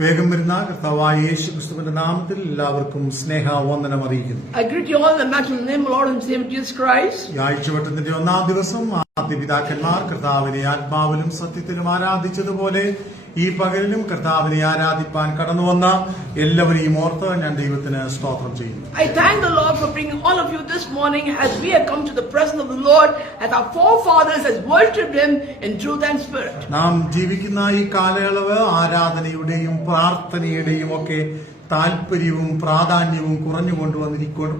വേഗം വരുന്ന കർത്താവായ യേശുക്രിസ്തുവിന്റെ നാമത്തിൽ എല്ലാവർക്കും സ്നേഹവന്ദനം അറിയിക്കുന്നു. I greet you all in the matchless name of Lord and Savior Jesus Christ. ഈ ആഴ്ചവട്ടത്തിന്റെ ഒന്നാം ദിവസം ആദ്യപിതാക്കന്മാർ കർത്താവിനെ ആത്മാവിലും സത്യത്തിലും ആരാധിച്ചതുപോലെ ഈ പകലിലും കർത്താവിനെ ആരാധിപ്പാൻ കടന്നുവന്ന എല്ലാവരെയും ഓർത്ത് ഞാൻ ദൈവത്തിന് സ്തോത്രം ചെയ്യുന്നു. I thank the Lord for bringing all of you this morning as we have come to the presence of the Lord, as our forefathers has worshipped Him in truth and spirit. നാം ജീവിക്കുന്ന ഈ കാലയളവ് ആരാധനയുടെയും പ്രാർത്ഥനയുടെയും ഒക്കെ താല്പര്യവും പ്രാധാന്യവും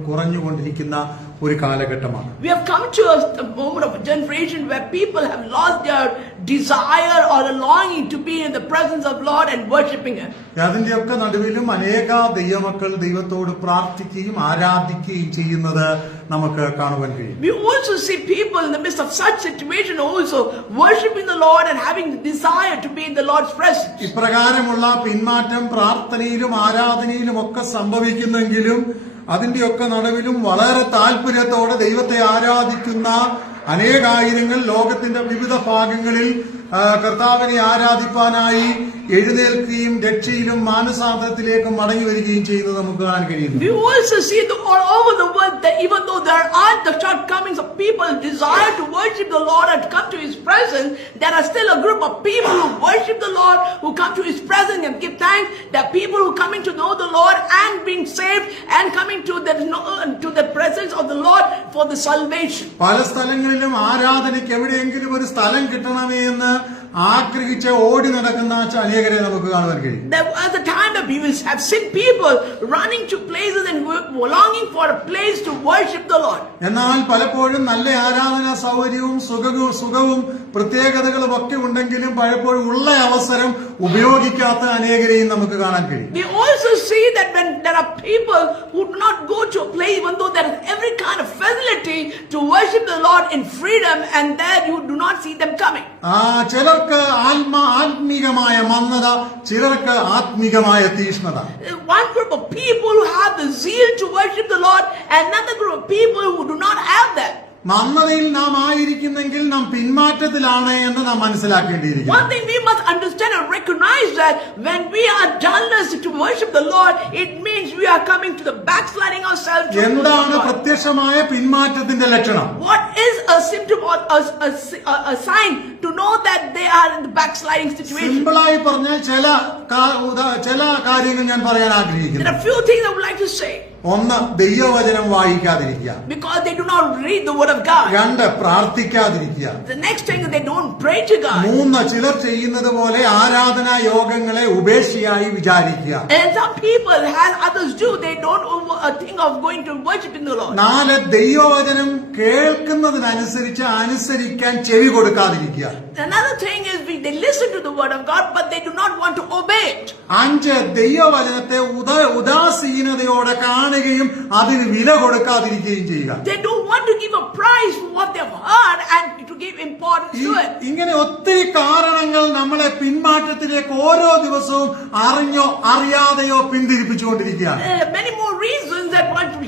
കുറഞ്ഞുകൊണ്ടിരിക്കുന്ന ഒരു കാലഘട്ടമാണ്. We have come to a moment of a generation where people have lost their desire or a longing to be in the presence of Lord and worshiping Him. അതിന്റെയൊക്കെ നടുവിലും അനേക ദൈവമക്കൾ ദൈവത്തോട് പ്രാർത്ഥിക്കുകയും ആരാധിക്കുകയും ചെയ്യുന്നത് നമുക്ക് കാണുവാൻ കഴിയും. We also see people in the midst of such situation also worshiping the Lord and having the desire to be in the Lord's presence. ഇപ്രകാരമുള്ള പിന്മാറ്റം പ്രാർത്ഥനയിലും ആരാധനയിലും ഒക്കെ സംഭവിക്കുന്നെങ്കിലും അതിന്റെയൊക്കെ നടുവിലും വളരെ താല്പര്യത്തോടെ ദൈവത്തെ ആരാധിക്കുന്ന അനേകായിരങ്ങൾ ലോകത്തിന്റെ വിവിധ ഭാഗങ്ങളിൽ കർത്താവിനെ ആരാധിപ്പാനായി എഴുന്നേൽക്കുകയും രക്ഷയിലും മാനസാന്തരത്തിലേക്കും മടങ്ങി വരികയും ചെയ്യുന്നത് നമുക്ക് കാണാൻ കഴിയുന്നു. We also see all over the world that even though there are the shortcomings of people desire to worship the Lord and come to His presence, there are still a group of people who worship the Lord, who come to His presence and give thanks. There are people who coming to know the Lord and being saved and coming to the presence of the Lord for the salvation. പല സ്ഥലങ്ങളിലും ആരാധനയ്ക്ക് എവിടെയെങ്കിലും ഒരു സ്ഥലം കിട്ടണമേ എന്ന് ആഗ്രഹിച്ച് ഓടി നടക്കുന്ന അനേകരെ നമുക്ക് കാണുവാൻ കഴിയും. At the time that we will have seen people running to places and longing for a place to worship the Lord. എന്നാൽ പലപ്പോഴും നല്ല ആരാധനാ സൗകര്യവും സുഖവും പ്രത്യേകതകളും ഒക്കെ ഉണ്ടെങ്കിലും പലപ്പോഴും ഉള്ള അവസരം ഉപയോഗിക്കാത്ത അനേകരെയും നമുക്ക് കാണാൻ കഴിയും. We also see that when there are people who do not go to a place even though there is every kind of facility to worship the Lord in freedom, and there you do not see them coming. ചിലർക്ക് ആത്മീകമായ മന്ദത, ചിലർക്ക് ആത്മീകമായ തീഷ്ണത. One group of people who have the zeal to worship the Lord, and another group of people who do not have that. മന്ദതയിൽ നാം ആയിരിക്കുന്നെങ്കിൽ നാം പിന്മാറ്റത്തിലാണ് എന്ന് നാം മനസ്സിലാക്കേണ്ടിയിരിക്കുന്നു. One thing we must understand and recognize that when we are dullness to worship the Lord, it means we are coming to the backsliding ourselves. എന്താണ് പ്രത്യക്ഷമായ പിന്മാറ്റത്തിന്റെ ലക്ഷണം? What is a symptom or a sign to know that they are in the backsliding situation? സിമ്പിളായി പറഞ്ഞാൽ ചില കാര്യങ്ങൾ ഞാൻ പറയാൻ ആഗ്രഹിക്കുന്നു. There are few things I would like to say. ഒന്ന്, ദൈവവചനം വായിക്കാതിരിക്കുക. Because they do not read the word of God. രണ്ട്, പ്രാർത്ഥിക്കാതിരിക്കുക. The next thing is they don't pray to God. മൂന്ന്, ചിലർ ചെയ്യുന്നത് പോലെ ആരാധനാ യോഗങ്ങളെ ഉപേക്ഷയായി വിചാരിക്കുക. And some people, as others do, they don't think of going to worship in the Lord. നാല്, ദൈവവചനം അനുസരിക്കാൻ ചെവി കൊടുക്കാതിരിക്കുക. Another thing is they listen to the word of God, but they do not want to obey it. അഞ്ച്, ദൈവവചനത്തെ ഉദാസീനതയോടെ കാണുകയും അതിന് വില കൊടുക്കാതിരിക്കുകയും ചെയ്യുക. They don't want to give a price for what they've heard and to give importance to it. ഇങ്ങനെ ഒത്തിരി കാരണങ്ങൾ നമ്മളെ പിന്മാറ്റത്തിലേക്ക് ഓരോ ദിവസവും അറിഞ്ഞോ അറിയാതെയോ പിന്തിരിപ്പിച്ചുകൊണ്ടിരിക്കുകയാണ്. Many more reasons that want to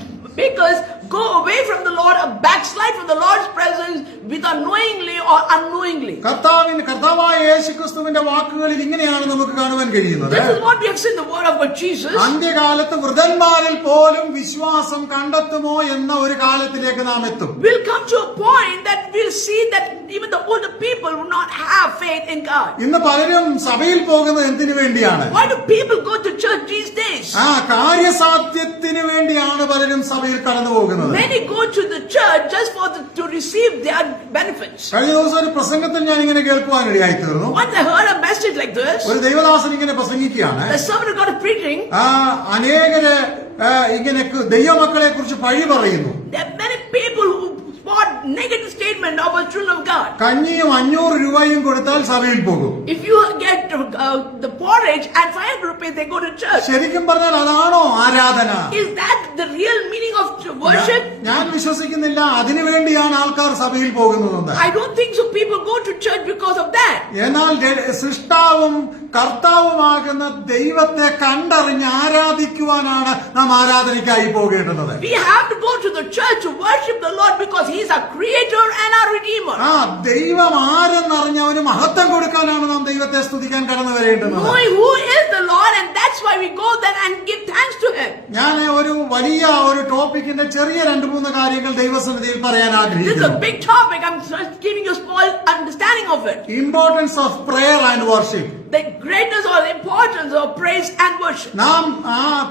make us go away from the Lord, a backslide from the Lord's presence, whether knowingly or unknowingly. കർത്താവായ യേശുക്രിസ്തുവിന്റെ വാക്കുകളിൽ ഇങ്ങനെയാണ് നമുക്ക് കാണുവാൻ കഴിയുന്നത്. This is what we have seen the word of God Jesus. അന്ത്യകാലത്ത് വൃതന്മാരിൽ പോലും വിശ്വാസം കണ്ടെത്തുമോ എന്ന ഒരു കാലത്തിലേക്ക് നാം എത്തും. We'll come to a point that we'll see that even the older people will not have faith in God. ഇന്ന് പലരും സഭയിൽ പോകുന്നത് എന്തിനു വേണ്ടിയാണ്? Why do people go to church these days? കാര്യസാധ്യത്തിന് വേണ്ടിയാണ് പലരും സഭയിൽ കടന്നു പോകുന്നത്. Many go to the church just to receive their benefits. കഴിഞ്ഞ ദിവസം ഒരു പ്രസംഗത്തിൽ ഞാൻ ഇങ്ങനെ കേൾക്കുവാനിടയായി തീർന്നു. Once I heard a message like this. ഒരു ദൈവദാസൻ ഇങ്ങനെ പ്രസംഗിക്കുകയാണ്. The servant of God is preaching. അനേകര് ഇങ്ങനെ ദൈവമക്കളെ കുറിച്ച് പഴി പറയുന്നു. There are many people who spot negative statement of a children of God. കഞ്ഞിയും 500 രൂപയും കൊടുത്താൽ സഭയിൽ പോകും. If you get the porridge and 500 rupees, they go to church. ശരിക്കും പറഞ്ഞാൽ അതാണോ ആരാധന? Is that the real meaning of worship? ഞാൻ വിശ്വസിക്കുന്നില്ല അതിനുവേണ്ടിയാണ് ആൾക്കാർ സഭയിൽ പോകുന്നതെന്ന്. I don't think so. People go to church because of that. എന്നാൽ സൃഷ്ടാവും കർത്താവുമാകുന്ന ദൈവത്തെ കണ്ടറിഞ്ഞ് ആരാധിക്കുവാനാണ് നാം ആരാധനയ്ക്കായി പോകേണ്ടത്. We have to go to the church to worship the Lord because He is our creator and our redeemer. ദൈവം ആരെന്നറിഞ്ഞവന് മഹത്വം കൊടുക്കാനാണ് നാം ദൈവത്തെ സ്തുതിക്കാൻ കടന്നു വരേണ്ടത്. Knowing who is the Lord and why we go there and give thanks to Him. ഞാൻ ഒരു വലിയ ഒരു ടോപ്പിക്കിന്റെ ചെറിയ 2-3 കാര്യങ്ങൾ ദൈവസന്നിധിയിൽ പറയാൻ This is a ആഗ്രഹിക്കുന്നു. big topic. I'm just giving you a small understanding of it. Importance of prayer and worship. The greatness or the importance of praise and worship. നാം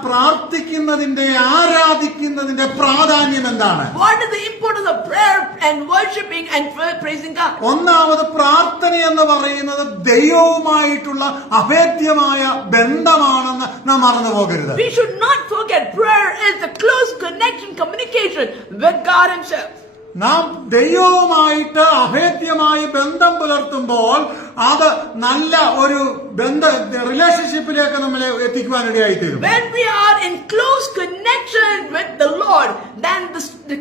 പ്രാർത്ഥിക്കുന്നതിന്റെ ആരാധിക്കുന്നതിന്റെ പ്രാധാന്യം എന്താണ്? What is the importance of prayer and worshiping and praising God? ഒന്നാമത് പ്രാർത്ഥന എന്ന് പറയുന്നത് ദൈവവുമായിട്ടുള്ള അഭേദ്യമായ ബന്ധമാണെന്ന് നാം മറന്നു പോകരുത്. We should not forget prayer is the close connection, communication with God Himself. നാം ദൈവവുമായിട്ട് അഭേദ്യമായി ബന്ധം പുലർത്തുമ്പോൾ അത് നല്ല ഒരു റിലേഷൻഷിപ്പിലേക്ക് നമ്മളെ എത്തിക്കുവാനിടയായി തീരും. When we are in close connection with the Lord, then the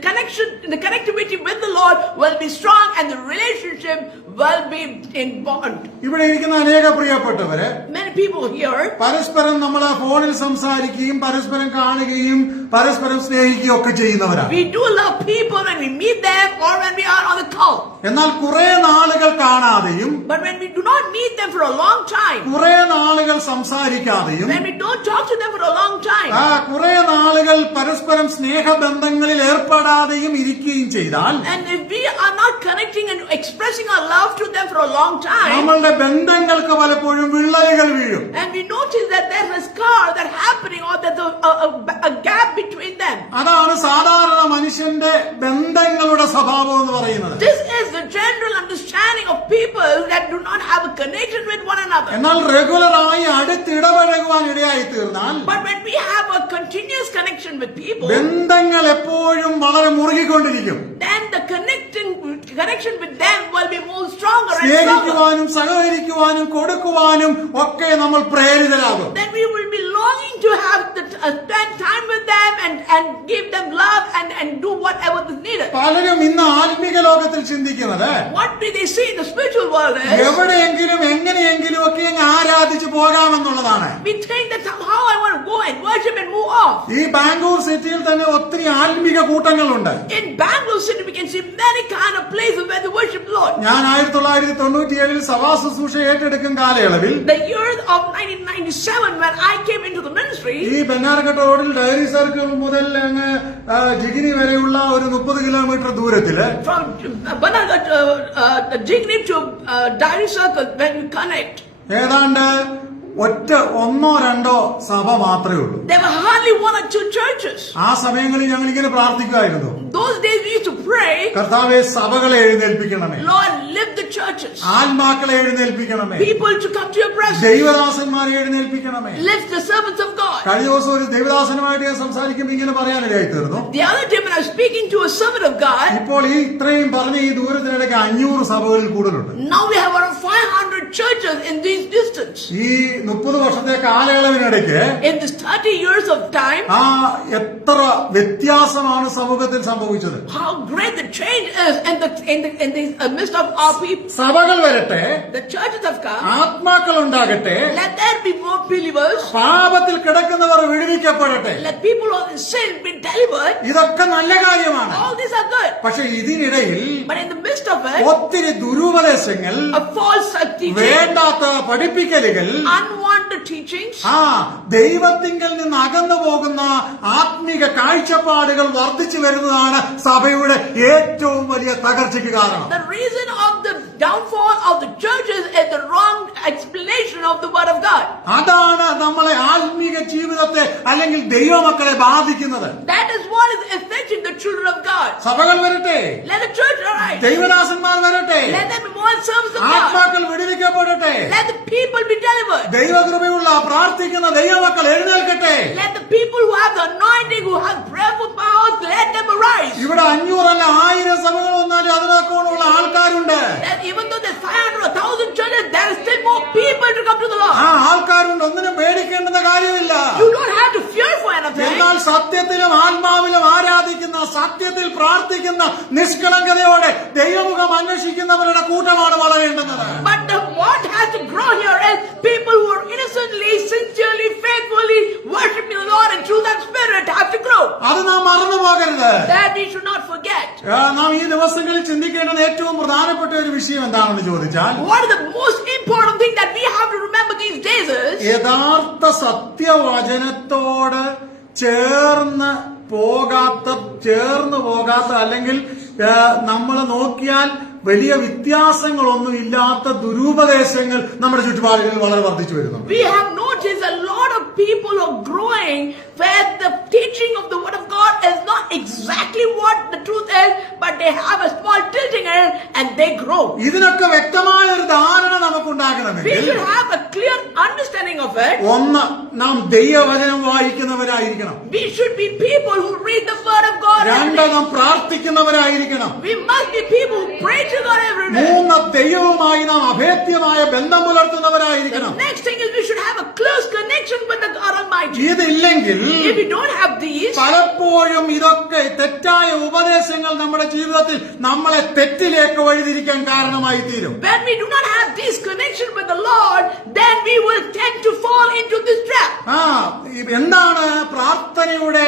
connectivity with the Lord will be strong and the relationship will be in bond. ഇവിടെ ഇരിക്കുന്ന അനേക പ്രിയപ്പെട്ടവരെ Many people here, പരസ്പരം നമ്മൾ ഫോണിൽ സംസാരിക്കുകയും പരസ്പരം കാണുകയും പരസ്പരം സ്നേഹിക്കുകയും ഒക്കെ ചെയ്യുന്നവരാണ്. we do love people when we meet them or when we are on the call. എന്നാൽ കുറെ നാളുകൾ കാണാതെയും But when we do not meet them for a long time, കുറെ നാളുകൾ സംസാരിക്കാതെയും when we don't talk to them for a long time, കുറെ നാളുകൾ പരസ്പരം സ്നേഹബന്ധങ്ങളിൽ ഏർപ്പെടാതെയും ഇരിക്കുകയും ചെയ്താൽ and if we are not connecting and expressing our love to them for a long time, നമ്മളുടെ ബന്ധങ്ങൾക്ക് പലപ്പോഴും വിള്ളലുകൾ വീഴും. and we notice that there's a scar that's happening or there's a gap between them. അതാണ് സാധാരണ മനുഷ്യന്റെ ബന്ധങ്ങളുടെ സ്വഭാവം എന്ന് പറയുന്നത്. This is the general understanding of people that do not have a connection with one another. എന്നാൽ റെഗുലറായി അടുത്തിടപഴകുവാൻ ഇടയായി തീർന്നാൽ But when we have a continuous connection with people, ബന്ധങ്ങൾ എപ്പോഴും വളരെ മുറുകിക്കൊണ്ടിരിക്കും. then the connection with them will be more stronger and stronger. സ്നേഹിക്കുവാനും സഹകരിക്കുവാനും കൊടുക്കുവാനും ഒക്കെ നമ്മൾ പ്രേരിതരാകും. Then we will be longing to have spend time with them and give them love and do whatever is needed. പലരും ഇന്ന് ആത്മീക ലോകത്തിൽ ചിന്തിക്കുന്നത് What do they see in the spiritual world is, എവിടെയെങ്കിലും എങ്ങനെയെങ്കിലും ഒക്കെ അങ്ങ് ആരാധിച്ചു പോകാമെന്നുള്ളതാണ്. we think that somehow I want to go and worship and move off. ഈ ബാംഗ്ലൂർ സിറ്റിയിൽ തന്നെ ഒത്തിരി ആത്മീക കൂട്ടങ്ങളുണ്ട്. In Bangalore city we can see many kind of places where they worship the Lord. ഞാൻ 1997 സഭാ ശുശ്രൂഷ ഏറ്റെടുക്കും കാലയളവിൽ The year of 1997 when I came into the ministry, ഈ ബെന്നാർഘട്ട റോഡിൽ ഡയറി സർക്കിൾ മുതൽ അങ്ങ് ജിഗിനി വരെയുള്ള ഒരു 30 kilometre ദൂരത്തില് from Bananagat Jigni to Dairy Circle, when you connect, ഏതാണ്ട് ഒന്നോ രണ്ടോ സഭ മാത്രമേ ഉള്ളൂ. there were hardly 1 or 2 churches. ആ സമയങ്ങളിൽ ഞങ്ങൾ ഇങ്ങനെ പ്രാർത്ഥിക്കുമായിരുന്നു, Those days we used to pray, കർത്താവെ സഭകളെ എഴുന്നേൽപ്പിക്കണമേ, Lord, lift the churches, ആത്മാക്കളെ എഴുന്നേൽപ്പിക്കണമേ, people to come to your presence, ദൈവദാസന്മാരെ എഴുന്നേൽപ്പിക്കണമേ. lift the servants of God. കഴിഞ്ഞ ദിവസം ഒരു ദൈവദാസനുമായിട്ട് ഞാൻ സംസാരിക്കുമ്പോൾ ഇങ്ങനെ പറയാനിടയായി തീർന്നു. The other day when I was speaking to a servant of God, ഇപ്പോൾ ഈ ഇത്രയും പറഞ്ഞ ഈ ദൂരത്തിനിടയ്ക്ക് 500 സഭകളിൽ കൂടുതലുണ്ട്. now we have around 500 churches in this distance. ഈ 30 വർഷത്തെ കാലയളവിനിടയ്ക്ക് In this 30 years of time, എത്ര വ്യത്യാസമാണ് സമൂഹത്തിൽ സംഭവിച്ചത്. how great the change is in the midst of our people. സഭകൾ വരട്ടെ, The churches have come. ആത്മാക്കൾ ഉണ്ടാകട്ടെ, Let there be more believers. പാപത്തിൽ കിടക്കുന്നവർ വിടുവിക്കപ്പെടട്ടെ. Let people who are in sin be delivered. ഇതൊക്കെ നല്ല കാര്യമാണ്. All these are good. പക്ഷെ ഇതിനിടയിൽ But in the midst of it, ഒത്തിരി ദുരുപദേശങ്ങൾ, a false teaching, വേണ്ടാത്ത പഠിപ്പിക്കലുകൾ, unwanted teachings, ദൈവത്തിങ്കൽ നിന്ന് അകന്നു പോകുന്ന ആത്മീക കാഴ്ചപ്പാടുകൾ വർദ്ധിച്ചു വരുന്നതാണ് സഭയുടെ ഏറ്റവും വലിയ തകർച്ചയ്ക്ക് കാരണം. the reason of the downfall of the churches is the wrong explanation of the word of God. അതാണ് നമ്മളെ ആത്മീക ജീവിതത്തെ അല്ലെങ്കിൽ ദൈവമക്കളെ ബാധിക്കുന്നത്. That is what is affecting the children of God. സഭകൾ വരട്ടെ, Let the church arise. ദൈവദാസന്മാർ വരട്ടെ, Let them be more servants of God. ആത്മാക്കൾ വിടുവിക്കപ്പെടട്ടെ, Let the people be delivered. ദൈവകൃപയുള്ള പ്രാർത്ഥിക്കുന്ന ദൈവമക്കൾ എഴുന്നേൽക്കട്ടെ. Let the people who have the anointing, who have prayerful powers, let them arise. ഇവിടെ 500 അല്ല 1000 സഭകൾ വന്നാലും അതിനൊക്കെയുള്ള ആൾക്കാരുണ്ട്. That even though there's 500 or 1000 churches, there are still more people to come to the Lord. ആൾക്കാരുണ്ട്, ഒന്നിനും പേടിക്കേണ്ടുന്ന കാര്യമില്ല. You don't have to fear for anything. എന്നാൽ സത്യത്തിലും ആത്മാവിലും ആരാധിക്കുന്ന, സത്യത്തിൽ പ്രാർത്ഥിക്കുന്ന, നിഷ്കളങ്കതയോടെ ദൈവമുഖം അന്വേഷിക്കുന്നവരുടെ കൂട്ടമാണ് വളരേണ്ടത്. But what has to grow here is people who are innocently, sincerely, faithfully worshiping the Lord and through that spirit have to grow. അത് നാം മറന്നു പോകരുത്. That we should not forget. നാം ഈ ദിവസങ്ങളിൽ ചിന്തിക്കേണ്ടുന്ന ഏറ്റവും പ്രധാനപ്പെട്ട ഒരു വിഷയം എന്താണെന്ന് ചോദിച്ചാൽ, What is the most important thing that we have to remember these days is, യഥാർത്ഥ സത്യവചനത്തോട് ചേർന്ന് പോകാത്ത അല്ലെങ്കിൽ നമ്മൾ നോക്കിയാൽ വലിയ വ്യത്യാസങ്ങളൊന്നും ഇല്ലാത്ത ദുരുപദേശങ്ങൾ നമ്മുടെ ചുറ്റുപാടുകളിൽ വളരെ വർദ്ധിച്ചു വരുന്നു. We have noticed a lot of people are growing where the teaching of the word of God is not exactly what the truth is, but they have a small tilting in it and they grow. ഇതിനൊക്കെ വ്യക്തമായ ഒരു ധാരണ We നമുക്കുണ്ടാകണമെങ്കിൽ should have a clear understanding of it. ഒന്ന്, നാം ദൈവവചനം വായിക്കുന്നവരായിരിക്കണം. We should be people who read the word of God. രണ്ട്, നാം പ്രാർത്ഥിക്കുന്നവരായിരിക്കണം. We must be people who pray to God every day. മൂന്ന്, ദൈവവുമായി നാം അഭേദ്യമായ ബന്ധം പുലർത്തുന്നവരായിരിക്കണം. The next thing is we should have a close connection with the God Almighty. ഇതില്ലെങ്കിൽ If we don't have these, പലപ്പോഴും ഇതൊക്കെ തെറ്റായ ഉപദേശങ്ങൾ നമ്മുടെ ജീവിതത്തിൽ നമ്മളെ തെറ്റിലേക്ക് വഴിതിരിക്കാൻ കാരണമായി തീരും. when we do not have this connection with the Lord, then we will tend to fall into this trap. എന്താണ് പ്രാർത്ഥനയുടെ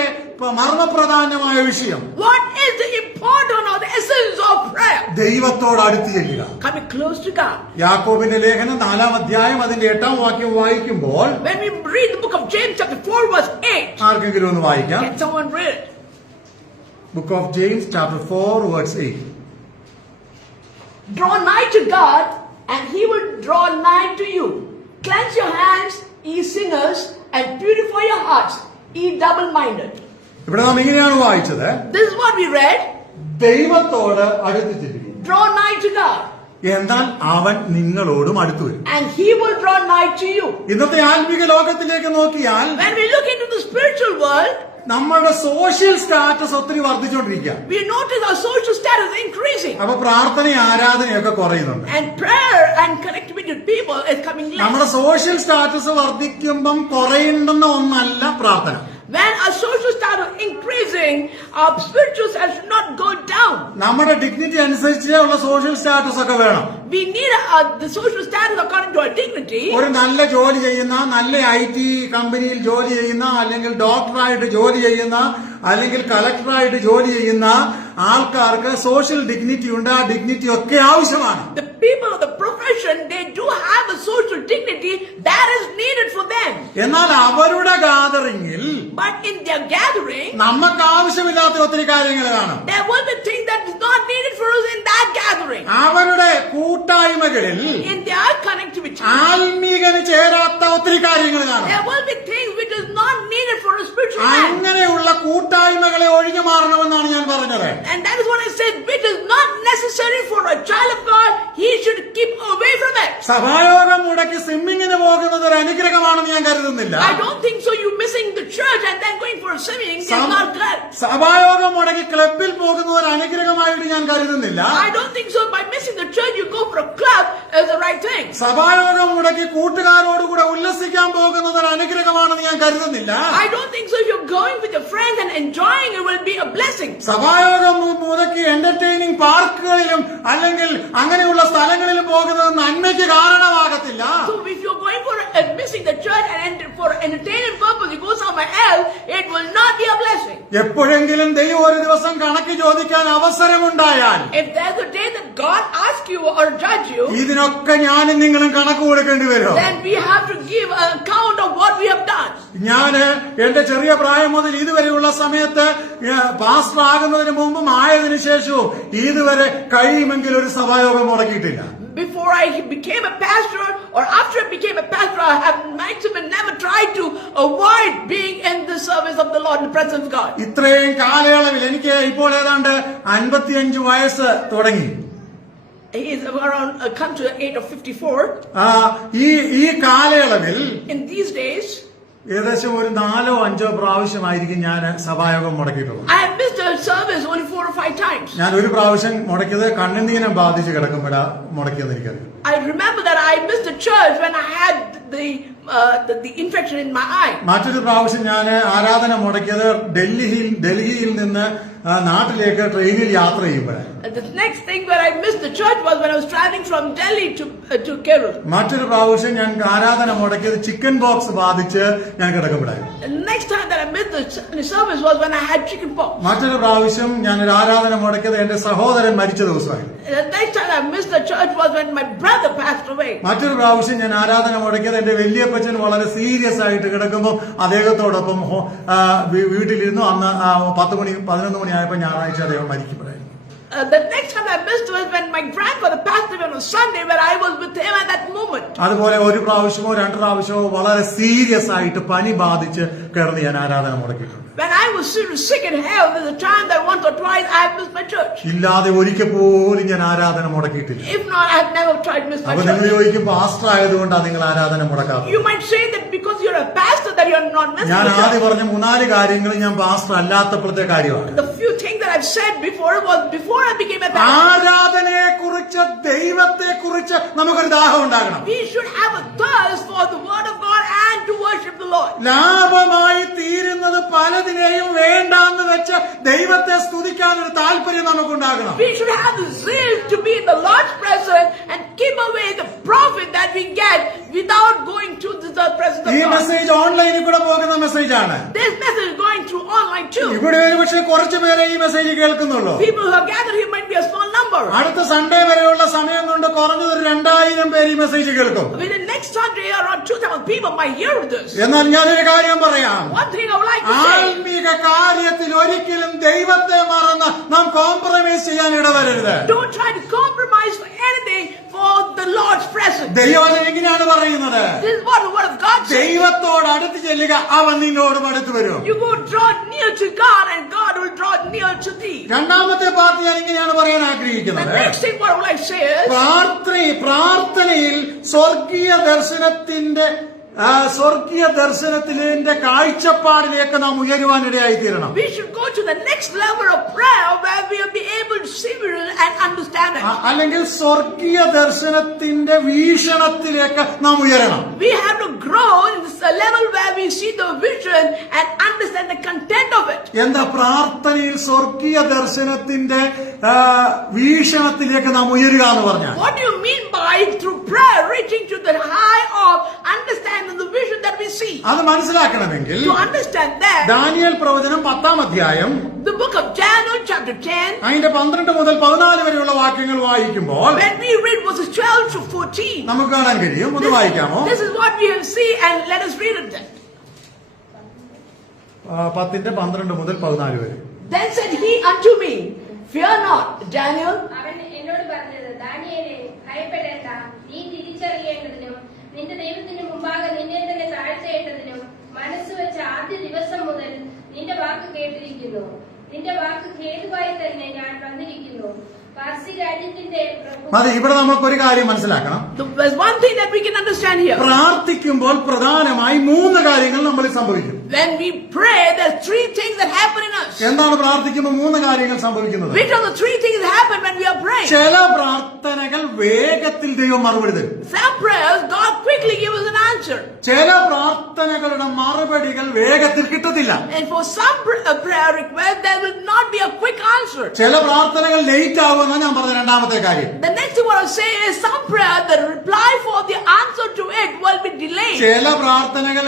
മർമ്മപ്രധാനമായ വിഷയം? What is the important or the essence of prayer? ദൈവത്തോട് അടുത്ത് ചെല്ലുക. Coming close to God. യാക്കോബിന്റെ ലേഖനം 4-ാം അധ്യായം അതിന്റെ 8-ാം വാക്യം വായിക്കുമ്പോൾ, When we read the book of James chapter 4 verse 8, ആർക്കെങ്കിലും ഒന്ന് വായിക്കാം. can someone read it? Book of James chapter 4 verse 8. Draw nigh to God, and He will draw nigh to you. Cleanse your hands, ye sinners, and purify your hearts, ye double-minded. ഇവിടെ നാം ഇങ്ങനെയാണ് വായിച്ചത്. This is what we read. ദൈവത്തോട് അടുത്ത് ചെല്ലുക, Draw nigh to God, എന്നാൽ അവൻ നിങ്ങളോടും അടുത്തു വരും. and He will draw nigh to you. ഇന്നത്തെ ആത്മീക ലോകത്തിലേക്ക് നോക്കിയാൽ When we look into the spiritual world, നമ്മുടെ സോഷ്യൽ സ്റ്റാറ്റസ് ഒത്തിരി വർദ്ധിച്ചുകൊണ്ടിരിക്കുക. we notice our social status increasing. അപ്പൊ പ്രാർത്ഥനയും ആരാധനയൊക്കെ കുറയുന്നുണ്ട്. And prayer and connectivity with people is coming less. നമ്മുടെ social status വർദ്ധിക്കുമ്പം കുറയുന്ന ഒന്നല്ല പ്രാർത്ഥന. When our social status increasing, our spiritual status should not go down. നമ്മുടെ dignity അനുസരിച്ച് ഉള്ള സോഷ്യൽ സ്റ്റാറ്റസ് ഒക്കെ വേണം. We need the social status according to our dignity. ഒരു നല്ല ജോലി ചെയ്യുന്ന, നല്ല IT കമ്പനിയിൽ ജോലി ചെയ്യുന്ന, അല്ലെങ്കിൽ ഡോക്ടറായിട്ട് ജോലി ചെയ്യുന്ന, അല്ലെങ്കിൽ കളക്ടറായിട്ട് ജോലി ചെയ്യുന്ന ആൾക്കാർക്ക് സോഷ്യൽ ഡിഗ്നിറ്റി ഉണ്ട്. ആ ഡിഗ്നിറ്റി ഒക്കെ ആവശ്യമാണ്. The people of the profession, they do have a social dignity that is needed for them. എന്നാൽ അവരുടെ ഗാദറിംഗിൽ, But in their gathering, നമുക്ക് ആവശ്യമില്ലാത്ത ഒത്തിരി കാര്യങ്ങൾ കാണും. there will be things that is not needed for us in that gathering. അവരുടെ കൂട്ടായ്മകളിൽ In their connectivity, ആത്മീകന് ചേരാത്ത ഒത്തിരി കാര്യങ്ങൾ കാണും. there will be things which is not needed for a spiritual man. അങ്ങനെയുള്ള കൂട്ടായ്മകളെ ഒഴിഞ്ഞു മാറണമെന്നാണ് ഞാൻ പറഞ്ഞത്. And that is what I said, which is not necessary for a child of God. He should keep away from it. സഭായോഗം മുടക്കി സ്വിമ്മിങ്ങിന് പോകുന്നത് ഒരു അനുഗ്രഹമാണെന്ന് ഞാൻ കരുതുന്നില്ല. I don't think so. You missing the church and then going for a swimming is not good. സഭായോഗം മുടക്കി ക്ലബിൽ പോകുന്നത് ഒരു അനുഗ്രഹമായിട്ട് ഞാൻ കരുതുന്നില്ല. I don't think so. By missing the church, you go for a club is the right thing. സഭായോഗം മുടക്കി കൂട്ടുകാരോടുകൂടെ ഉല്ലസിക്കാൻ പോകുന്നത് ഒരു അനുഗ്രഹമാണെന്ന് ഞാൻ കരുതുന്നില്ല. I don't think so. If you're going with your friends and enjoying, it will be a blessing. സഭായോഗം മുടക്കി entertaining പാർക്കുകളിലും അല്ലെങ്കിൽ അങ്ങനെയുള്ള സ്ഥലങ്ങളിലും പോകുന്നത് നന്മയ്ക്ക് കാരണമാകത്തില്ല. So if you're going for missing the church and for entertainment purpose, you go somewhere else, it will not be a blessing. എപ്പോഴെങ്കിലും ദൈവം ഒരു ദിവസം കണക്ക് ചോദിക്കാൻ അവസരമുണ്ടായാൽ, If there's a day that God asks you or judge you, ഇതിനൊക്കെ ഞാനും നിങ്ങളും കണക്ക് കൊടുക്കേണ്ടി വരും. then we have to give an account of what we have done. ഞാന് എന്റെ ചെറിയ പ്രായം മുതൽ ഇതുവരെയുള്ള സമയത്ത് പാസ്റ്റർ ആകുന്നതിന് മുമ്പും ആയതിനു ശേഷവും ഇതുവരെ കഴിയുമെങ്കിൽ ഒരു സഭായോഗം മുടക്കിയിട്ടില്ല. Before I became a pastor or after I became a pastor, I have maximum never tried to avoid being in the service of the Lord, in the presence of God. ഇത്രയും കാലയളവിൽ എനിക്ക് ഇപ്പോൾ ഏതാണ്ട് 55 വയസ്സ് തുടങ്ങി. He is around come to the age of 54. ഈ കാലയളവിൽ In these days, ഏകദേശം ഒരു 4-5 പ്രാവശ്യമായിരിക്കും ഞാൻ സഭായോഗം മുടക്കിയിട്ടുള്ളത്. I have missed a service only 4 or 5 times. ഞാൻ ഒരു പ്രാവശ്യം മുടക്കിയത് കണ്ണുനീരം ബാധിച്ച് കിടക്കുമ്പോഴാ മുടക്കിയെന്ന് എനിക്കറിയാം. I remember that I missed the church when I had the infection in my eye. മറ്റൊരു പ്രാവശ്യം ഞാൻ ആരാധന മുടക്കിയത് ഡൽഹിയിൽ നിന്ന് നാട്ടിലേക്ക് ട്രെയിനിൽ യാത്ര ചെയ്യുമ്പോഴാണ്. The next thing where I missed the church was when I was traveling from Delhi to Kerala. മറ്റൊരു പ്രാവശ്യം ഞാൻ ആരാധന മുടക്കിയത് ചിക്കൻ ബോക്സ് ബാധിച്ച് ഞാൻ കിടക്കുമ്പോഴായിരുന്നു. The next time that I missed the service was when I had chicken pox. മറ്റൊരു പ്രാവശ്യം ഞാൻ ഒരു ആരാധന മുടക്കിയത് എന്റെ സഹോദരൻ മരിച്ച ദിവസമായിരുന്നു. The next time I missed the church was when my brother brother passed away. മറ്റൊരു പ്രാവശ്യം ഞാൻ ആരാധന മുടക്കിയത് എന്റെ വലിയപ്പച്ചൻ വളരെ സീരിയസ് ആയിട്ട് കിടക്കുമ്പോൾ അദ്ദേഹത്തോടൊപ്പം വീട്ടിലിരുന്നു. അന്ന് 11 മണിയായപ്പോൾ ഞായറാഴ്ച അദ്ദേഹം മരിക്കപ്പെടായിരുന്നു. The next time I missed was when my grandfather passed away on a Sunday, where I was with him at that moment. അതുപോലെ ഒരു പ്രാവശ്യമോ 2 പ്രാവശ്യമോ വളരെ സീരിയസ് ആയിട്ട് പനി ബാധിച്ച് കിടന്ന് ഞാൻ ആരാധന മുടക്കിയിട്ടുണ്ട്. When I was sick in health, there's a time that once or twice I have missed my church. ഇല്ലാതെ ഒരിക്കൽ പോലും ഞാൻ ആരാധന മുടക്കിയിട്ടില്ല. If not, I have never tried miss my അപ്പൊ നിങ്ങൾ church. ചോദിക്കും പാസ്റ്റർ ആയതുകൊണ്ടാണ് നിങ്ങൾ ആരാധന മുടക്കാത്തത്. You might say that because you're a pastor that you're not missing ഞാൻ the ആദ്യം church. പറഞ്ഞ 3-4 കാര്യങ്ങൾ ഞാൻ പാസ്റ്റർ അല്ലാത്തപ്പോഴത്തെ കാര്യമാണ്. The few things that I've said before was before I became a pastor. ആരാധനയെ കുറിച്ച് ദൈവത്തെ കുറിച്ച് നമുക്കൊരു ദാഹം ഉണ്ടാകണം. We should have a thirst for the word of God and to worship the Lord. ലാഭമായി തീരുന്നത് പലതിനെയും വേണ്ടാന്ന് വെച്ച് ദൈവത്തെ സ്തുതിക്കാനൊരു താല്പര്യം നമുക്കുണ്ടാകണം. We should have the zeal to be in the Lord's presence and keep away the profit that we get without going to the presence of ഈ God. Message ഓൺലൈനിൽ കൂടെ പോകുന്ന മെസ്സേജാണ്. This message is going through online too. ഇവിടെ ഒരു പക്ഷേ കുറച്ചു പേരെ ഈ message കേൾക്കുന്നുള്ളൂ. People who are gathered here might be a small number. അടുത്ത സൺഡേ വരെയുള്ള സമയം കൊണ്ട് കുറഞ്ഞത് 2000 പേര് ഈ മെസ്സേജ് കേൾക്കും. Within next Sunday, around 2,000 people might hear this. എന്നാൽ ഞാനൊരു കാര്യം പറയാം. One thing I would like to say. ആത്മീക കാര്യത്തിൽ ഒരിക്കലും ദൈവത്തെ മറന്ന് നാം കോംപ്രമൈസ് ചെയ്യാൻ ഇടവരരുത്. Don't try to compromise for anything for the Lord's presence. ദൈവം എങ്ങനെയാണ് പറയുന്നത്? This is what the word of God says. ദൈവത്തോട് അടുത്ത് ചെല്ലുക, അവൻ നിന്നോടും അടുത്ത് വരും. You go draw near to God and God will draw near to thee. രണ്ടാമത്തെ പാർട്ടി ഞാൻ ഇങ്ങനെയാണ് പറയാൻ The ആഗ്രഹിക്കുന്നത്. next thing what I would like to say is. പ്രാർത്ഥനയിൽ സ്വർഗീയ ദർശനത്തിന്റെ കാഴ്ചപ്പാടിലേക്ക് നാം ഉയരുവാനിടയായി തീരണം. We should go to the next level of prayer where we will be able to see and understand it. അല്ലെങ്കിൽ സ്വർഗീയ ദർശനത്തിന്റെ വീക്ഷണത്തിലേക്ക് നാം ഉയരണം. We have to grow in this level where we see the vision and understand the content of it. എന്താ പ്രാർത്ഥനയിൽ സ്വർഗീയ ദർശനത്തിന്റെ വീക്ഷണത്തിലേക്ക് നാം ഉയരുക എന്ന് പറഞ്ഞാൽ? What do you mean by through prayer reaching to the high of understanding the vision that we see? അത് മനസ്സിലാക്കണമെങ്കിൽ To understand that, Daniel പ്രവചനം 10-ാം അധ്യായം the book of Daniel chapter 10, അതിന്റെ 12 മുതൽ 14 വരെയുള്ള വാക്യങ്ങൾ വായിക്കുമ്പോൾ when we read verses 12 to 14, നമുക്ക് കാണാൻ കഴിയും. ഒന്ന് വായിക്കാമോ? this is what we have seen, and let us read it then. 10-12 മുതൽ 14 വരെ. Then said he unto me, Fear not, Daniel. അവൻ എന്നോട് പറഞ്ഞത്, ദാനിയേലേ, ഭയപ്പെടേണ്ട. നീ തിരിച്ചറിയേണ്ടതിനും നിന്റെ ദൈവത്തിന് മുമ്പാകെ നിന്നെ തന്നെ താഴ്ത്തേണ്ടതിനും മനസ്സ് വെച്ച ആദ്യ ദിവസം മുതൽ നിന്റെ വാക്ക് കേട്ടിരിക്കുന്നു. നിന്റെ വാക്ക് ഹേതുവായി തന്നെ ഞാൻ വന്നിരിക്കുന്നു. പാർസി രാജ്യത്തിന്റെ മതി. ഇവിടെ നമുക്കൊരു കാര്യം മനസ്സിലാക്കണം. There's one thing that we can understand here. പ്രാർത്ഥിക്കുമ്പോൾ പ്രധാനമായി 3 കാര്യങ്ങൾ നമ്മളിൽ സംഭവിക്കും. When we pray, there's 3 things that happen in us. എന്താണ് പ്രാർത്ഥിക്കുമ്പോൾ 3 കാര്യങ്ങൾ സംഭവിക്കുന്നത്? Which are the 3 things that happen when we are praying? ചില പ്രാർത്ഥനകൾ വേഗത്തിൽ ദൈവം മറുപടി തരും. Some prayers, God quickly gives us an answer. ചില പ്രാർത്ഥനകളുടെ മറുപടികൾ വേഗത്തിൽ കിട്ടത്തില്ല. And for some prayer request, there will not be a quick answer. ചില പ്രാർത്ഥനകൾ ലേറ്റ് ആവുമെന്നാണ് ഞാൻ പറഞ്ഞ രണ്ടാമത്തെ കാര്യം. The next thing I want to say is some prayer, the reply for the answer to it will be delayed. ചില പ്രാർത്ഥനകൾ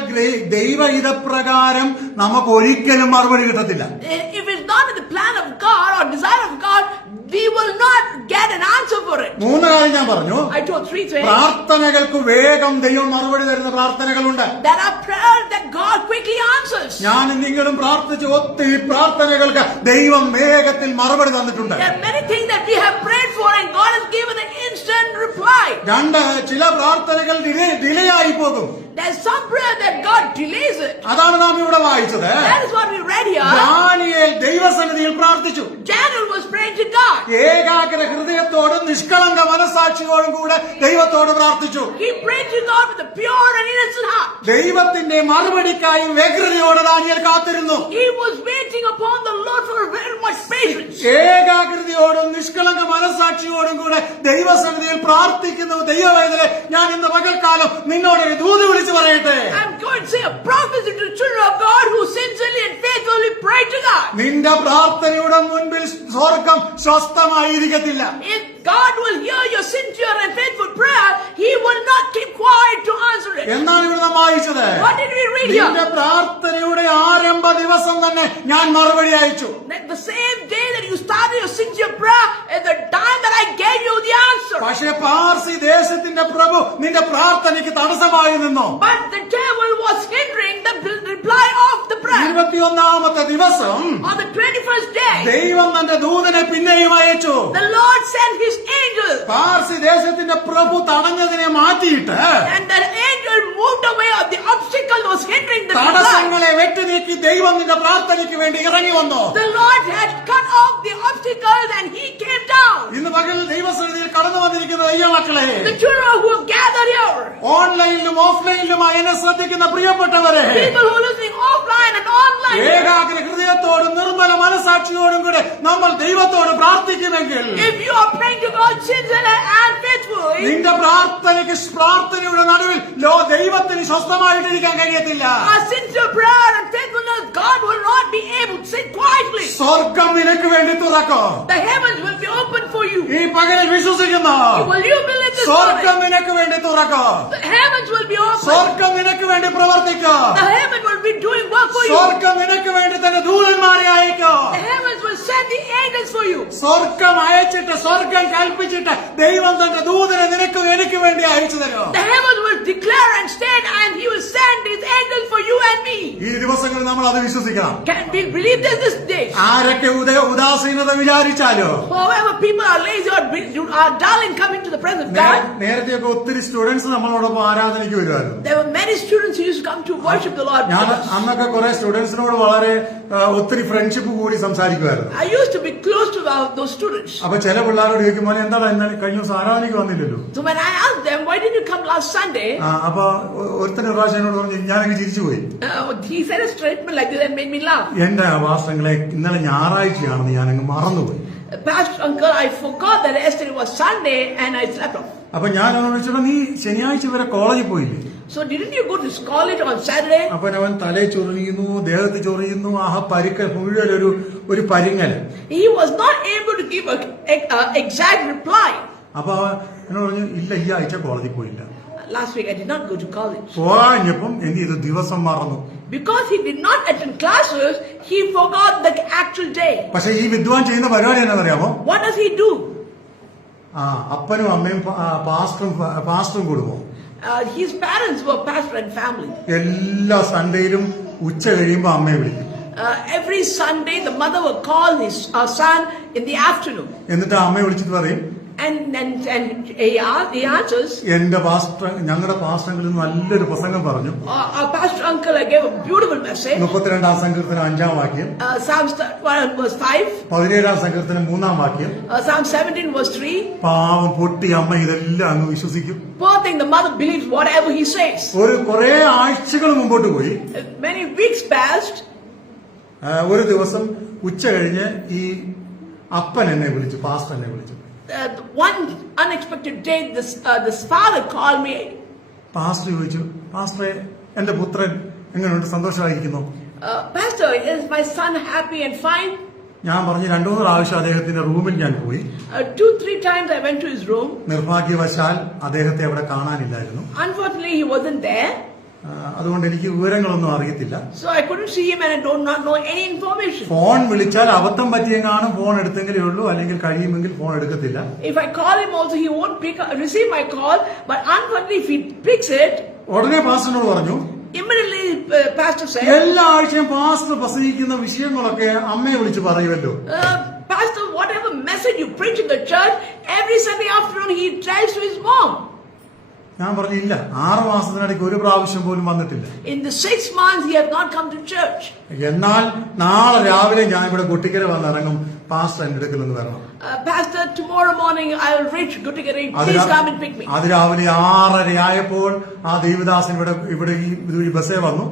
ദൈവഹിതപ്രകാരം നമുക്ക് ഒരിക്കലും മറുപടി കിട്ടത്തില്ല. If it's not in the plan of God or desire of God, we will not get an answer for it. 3 കാര്യം ഞാൻ പറഞ്ഞു. I told 3 things. പ്രാർത്ഥനകൾക്ക് വേഗം ദൈവം മറുപടി തരുന്ന പ്രാർത്ഥനകളുണ്ട്. There are prayers that God quickly answers. ഞാൻ നിങ്ങളും പ്രാർത്ഥിച്ച ഒത്തിരി പ്രാർത്ഥനകൾക്ക് ദൈവം വേഗത്തിൽ മറുപടി തന്നിട്ടുണ്ട്. There are many things that we have prayed for and God has given an instant reply. ചില പ്രാർത്ഥനകൾ ഡിലേ ആയി പോകും. There's some prayer that God delays it. അതാണ് നാം ഇവിടെ വായിച്ചത്. That is what we read here. Daniel ദൈവസന്നിധിയിൽ പ്രാർത്ഥിച്ചു. Daniel was praying to God. ഏകാഗ്ര ഹൃദയത്തോടും നിഷ്കളങ്ക മനസാക്ഷിയോടും കൂടെ ദൈവത്തോട് പ്രാർത്ഥിച്ചു. He prayed to God with a pure and innocent heart. ദൈവത്തിന്റെ മറുപടിക്കായി വ്യഗ്രതയോടെ ദാനിയേൽ കാത്തിരുന്നു. He was waiting upon the Lord for very much patience. ഏകാഗ്രതയോടും നിഷ്കളങ്ക മനസാക്ഷിയോടും കൂടെ ദൈവസന്നിധിയിൽ പ്രാർത്ഥിക്കുന്നു. ദൈവവേദനെ ഞാൻ ഇന്ന് പകൽക്കാലം നിന്നോട് ദൂത് വിളിച്ചു പറയട്ടെ. I'm going to say a prophecy to the children of God who sincerely and faithfully pray pray to God. നിന്റെ പ്രാർത്ഥനയുടെ മുൻപിൽ സ്വർഗം സ്വസ്ഥമായിരിക്കത്തില്ല. If God will hear your sincere and faithful prayer, He will not keep quiet to answer it. എന്നാണ് ഇവിടെ നാം വായിച്ചത്. What did we read here? നിന്റെ പ്രാർത്ഥനയുടെ ആരംഭ ദിവസം തന്നെ ഞാൻ മറുപടി അയച്ചു. That the same day that you started your sincere prayer is the time that I gave you the answer. പക്ഷേ പാർസി ദേശത്തിന്റെ പ്രഭു നിന്റെ പ്രാർത്ഥനയ്ക്ക് തടസ്സമായി നിന്നു. But the devil was hindering the reply of the prayer. 21ാമത്തെ ദിവസം On the 21st day, ദൈവം തന്റെ ദൂതനെ പിന്നെയും അയച്ചു. the Lord sent His angel. Parsi ദേശത്തിന്റെ പ്രഭു തടഞ്ഞതിനെ മാറ്റിയിട്ട് And that angel moved away of the obstacle that was hindering the reply. തടസ്സങ്ങളെ വെട്ടി നീക്കി ദൈവം നിന്റെ പ്രാർത്ഥനയ്ക്ക് വേണ്ടി ഇറങ്ങി വന്നു. The Lord had cut off the obstacles and He came down. ഇന്ന് പകൽ ദൈവസന്നിധിയിൽ കടന്നു വന്നിരിക്കുന്ന ദൈവമക്കളെ, The children who have gathered here, ഓൺലൈനിലും ഓഫ്ലൈനിലുമായി എന്നെ ശ്രദ്ധിക്കുന്ന പ്രിയപ്പെട്ടവരെ, people who are listening offline and online, ഏകാഗ്ര ഹൃദയത്തോടും നിർമ്മല മനസാക്ഷിയോടും കൂടെ നമ്മൾ ദൈവത്തോട് പ്രാർത്ഥിക്കുമെങ്കിൽ if you are praying to God sincerely and faithfully, നിന്റെ പ്രാർത്ഥനയുടെ നടുവിൽ ദൈവത്തിന് സ്വസ്ഥമായിട്ടിരിക്കാൻ കഴിയത്തില്ല. our sincere prayer and faithfulness, God will not be able to sit quietly. സ്വർഗം നിനക്ക് വേണ്ടി തുറക്കും. The heavens will be open for you. ഈ പകലിൽ വിശ്വസിക്കുന്ന Will you believe this സ്വർഗം morning? നിനക്ക് വേണ്ടി തുറക്കും. The heavens will be open. സ്വർഗം നിനക്ക് വേണ്ടി പ്രവർത്തിക്കും. The heaven will be doing work for you. സ്വർഗം നിനക്ക് വേണ്ടി തന്നെ ദൂതന്മാരെ അയക്കും. The heavens will send the angels for you. സ്വർഗം അയച്ചിട്ട് സ്വർഗം കൽപ്പിച്ചിട്ട് ദൈവം തന്റെ ദൂതനെ നിനക്ക് എനിക്ക് വേണ്ടി അയച്ചു തരും. The heavens will declare and state, and He will send His angels for you and me. ഈ ദിവസങ്ങളിൽ നമ്മൾ അത് വിശ്വസിക്കണം. Can we believe this day? ആരൊക്കെ ഉദാസീനത വിചാരിച്ചാലോ, However, people are lazy or are dull in coming to the presence of God. നേരത്തെയൊക്കെ ഒത്തിരി students നമ്മളോടൊപ്പം ആരാധനയ്ക്ക് വരുമായിരുന്നു. There were many students who used to come to worship the Lord. ഞാൻ അന്നൊക്കെ കുറെ സ്റ്റുഡൻസിനോട് വളരെ ഒത്തിരി ഫ്രണ്ട്ഷിപ്പ് കൂടി സംസാരിക്കുമായിരുന്നു. I used to be close to those students. അപ്പൊ ചില പിള്ളേരോട് ചോദിക്കുമ്പോൾ എന്താണ് ഇന്നലെ കഴിഞ്ഞ ദിവസം ആരാധനയ്ക്ക് വന്നില്ലല്ലോ. So when I asked them, why didn't you come last Sunday? അപ്പൊ ഒരുത്തന്നെ പ്രാവശ്യം എന്നോട് പറഞ്ഞു, ഞാനങ്ങ് ചിരിച്ചുപോയി. He said a statement like this and made me laugh. എന്റെ വാസ്തവങ്ങളെ ഇന്നലെ ഞായറാഴ്ചയാണെന്ന് ഞാനങ്ങ് മറന്നുപോയി. Pastor uncle, I forgot that yesterday was Sunday and I slept off. അപ്പൊ ഞാൻ അവനോട് ചോദിച്ചോ, നീ ശനിയാഴ്ച വരെ കോളേജിൽ പോയില്ലേ? So didn't you go to college on Saturday? അപ്പൊ അവൻ തലയിൽ ചൊറിയുന്നു, ദേഹത്ത് ചൊറിയുന്നു, പരിക്ക മുഴുവൻ ഒരു പരിങ്ങല്. He was not able to give a exact reply. അപ്പൊ എന്നോട് പറഞ്ഞു, ഇല്ല ഈ ആഴ്ച കോളേജിൽ പോയില്ല. Last week I did not go to college. പോഞ്ഞപ്പം എന്ത് ചെയ്തു, ദിവസം മറന്നു. Because he did not attend classes, he forgot the actual day. പക്ഷെ ഈ വിദ്വാൻ ചെയ്യുന്ന പരിപാടി എന്താണെന്നറിയാമോ? What does he do? അപ്പനും അമ്മയും പാസ്റ്ററും കുടുംബം, His parents were pastor and family. എല്ലാ സൺഡേയിലും ഉച്ച കഴിയുമ്പോ അമ്മയെ വിളിക്കും. Every Sunday the mother will call his son in the afternoon. എന്നിട്ട് അമ്മയെ വിളിച്ചിട്ട് പറയും, And he answers, എന്റെ ഞങ്ങളുടെ പാസ്റ്ററിൽ നല്ലൊരു പ്രസംഗം പറഞ്ഞു. Our pastor uncle gave a beautiful message. 32-ാം സങ്കീർത്തനം 5-ാം വാക്യം, Psalm 1 verse 5, 17-ാം സങ്കീർത്തനം 3-ാം വാക്യം. Psalm 17 verse 3. പാവം പൊട്ടി അമ്മ ഇതെല്ലാം അങ്ങ് വിശ്വസിക്കും. Poor thing, the mother believes whatever he says. കുറെ ആഴ്ചകൾ മുമ്പോട്ട് പോയി. Many weeks passed. ഒരു ദിവസം ഉച്ച കഴിഞ്ഞ് ഈ അപ്പൻ എന്നെ വിളിച്ചു, പാസ്റ്റർ എന്നെ വിളിച്ചു. One unexpected day, this father called me. Pastor ചോദിച്ചു, പാസ്റ്ററെ എന്റെ പുത്രൻ എങ്ങനെയുണ്ട്, സന്തോഷമായിരിക്കുന്നു? Pastor, is my son happy and fine? ഞാൻ പറഞ്ഞു, 2-3 പ്രാവശ്യം അദ്ദേഹത്തിന്റെ റൂമിൽ ഞാൻ പോയി. 2-3 times I went to his room. നിർഭാഗ്യവശാൽ അദ്ദേഹത്തെ അവിടെ കാണാനില്ലായിരുന്നു. Unfortunately, he wasn't there. അതുകൊണ്ട് എനിക്ക് വിവരങ്ങളൊന്നും അറിയത്തില്ല. So I couldn't see him and I do not know any information. Phone വിളിച്ചാൽ അബദ്ധം പറ്റിയെങ്ങാനും ഫോൺ എടുത്തെങ്കിലേ ഉള്ളൂ, അല്ലെങ്കിൽ കഴിയുമെങ്കിൽ ഫോൺ എടുക്കത്തില്ല. If I call him also, he won't receive my call. But unfortunately, if he picks it, ഉടനെ പാസ്റ്ററിനോട് പറഞ്ഞു, immediately pastor said, എല്ലാ ആഴ്ചയും പാസ്റ്റർ പ്രസംഗിക്കുന്ന വിഷയങ്ങളൊക്കെ അമ്മയെ വിളിച്ച് പറയുമല്ലോ. Pastor, whatever message you preach in the church, every Sunday afternoon he tries to his mom. ഞാൻ പറഞ്ഞില്ല, 6 മാസത്തിനിടയ്ക്ക് ഒരു പ്രാവശ്യം പോലും വന്നിട്ടില്ല. In the 6 months he has not come to church. എന്നാൽ നാളെ രാവിലെ ഞാൻ ഇവിടെ കൊട്ടിക്കര വന്നിറങ്ങും, പാസ്റ്റർ എന്റെ അടുക്കൽ ഒന്ന് വരണം. Pastor, tomorrow morning I will reach Guttigere. Please come and pick me. അത് രാവിലെ 6:30 ആയപ്പോൾ ആ ദേവദാസൻ ഇവിടെ ഈ ബസ്സേ വന്നു.